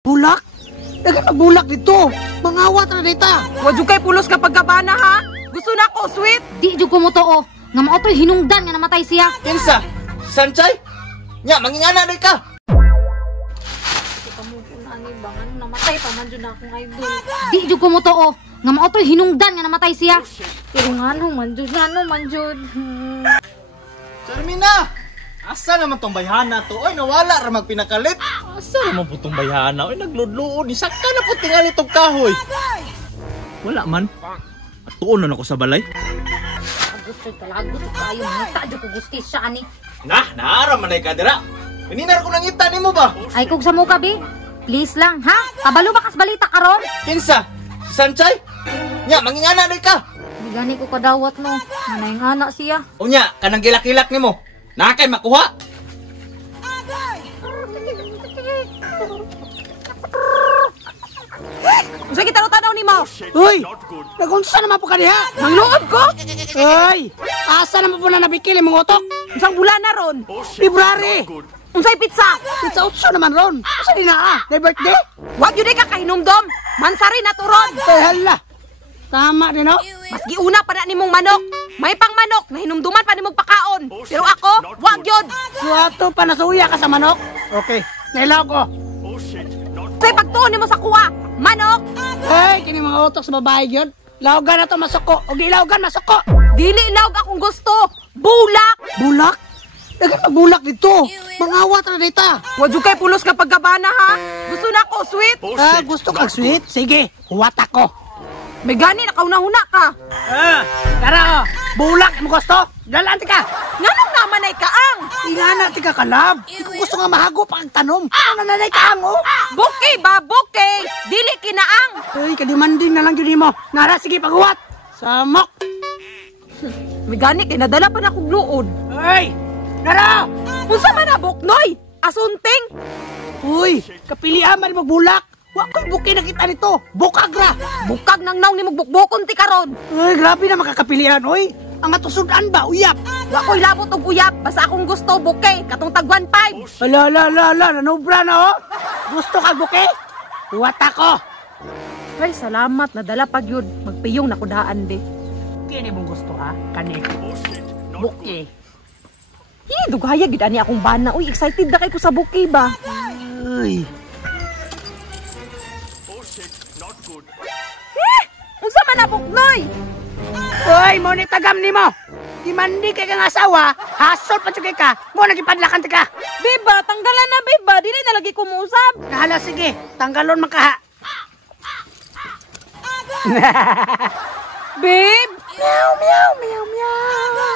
Bulak? Dagan bulak dito. Mangawat na dita. Wadyo kay pulos kapag kabana ha. Gusto na ko, sweet. Di jud ko mo to, nga mao to'y hinungdan nga namatay siya. Kinsa? Sanchay? Nya, mangingana rin ka. Namatay pa man jud akong idol. Di jud ko mo to, nga mao to'y hinungdan nga namatay siya. Pero ngano man jud. Charmina! Asa naman tong bayhana to? Ay, nawala ra magpinakalit. Asa naman po tong bayhana? Ay, nagludluod. Isaka na po tingali tong kahoy. Wala man. At tuon na ako sa balay. Talagot kayo, ngita jud ko gustisya ani. Naara man ay kadira. Pininar ko nang ngita nimo ba? Ay kog sa muka bi. Please lang ha. Kabalo ba kas balita karon? Kinsa? Si Sanchay? Nya, mangingana rin ka. Di gani ko kadawat no. Manay nga anak siya. Unya, kanang gilak-gilak nimo. Nakay makuha. Usa kita tanaw nimo. Uy! Nagunsa naman po ka diha? Mangluod ko. Uy! Asa naman po na nabikil yung mga utok? Unsang bulan na ron? February! Unsay pizza? It's outso naman ron. Asa din na Day birthday? Wag yun ka kahinumdom. Mansari na turon. Ay hala! Tama din, no? Mas giuna pa na nimong manok. May pang manok na hinumduman pa nimong pakaon. Pero ako, wag yun. Suwato pa nasuya ka sa manok? Okay, nailaw ko. Say pagtuon nimo sa kuha. Manok. Hey, kini mga utok sa babae yun. Lawgan na to masuko. O gilawgan masuko. Dili lawg akong gusto. Bulak. Bulak? Dagan bulak dito. Mangawat na dita. Wadyo kay pulos kapag kabana ha. Gusto na ko, sweet. Gusto kang sweet? Sige, huwat ako. May gani na kauna-huna ka. Tara, bulak mo gusto? Dalan ka. Nganong naman ay kaang? Ingana tika kalab. Ikaw gusto nga mahago pa ang tanom. Ano nanay ka ang Bukay ba, bukay. Dili kinaang. Uy, kadimanding na lang yun mo. Nara, sige paghuwat. Samok. May gani kay nadala pa na kong luod. Uy, nara. Unsa man na buknoy? Asunting. Uy, kapilihan man mo bulak. Wa ko'y buki na kita nito. Bukag ra. Bukag nang naw ni magbukbukon ti karon. Uy, grabe na makakapilihan. Uy, ang atusudan ba? Uyap. Wa ko'y labot og uyap. Basta akong gusto bukay. Katong tag 1.5. Ala, nanubra na Gusto ka buki? Huwat ako. Ay, salamat. Nadala pag yun. Magpiyong nakudaan di. Kini mong gusto ha? Kani. Buki. Dugaya gid ani akong bana. Uy, excited na kay ko sa bukay ba? Uy. Unsa man na buknoy? Uy, mo ni tagam nimo. Di mandi kay kang asawa, hasol pa kay ka. Mo nagipadlakan ka. Biba, tanggalan na biba. Dili na lagi ko muusab. Nahala sige, tanggalon man ka ha. Babe, Meow, meow, meow, meow.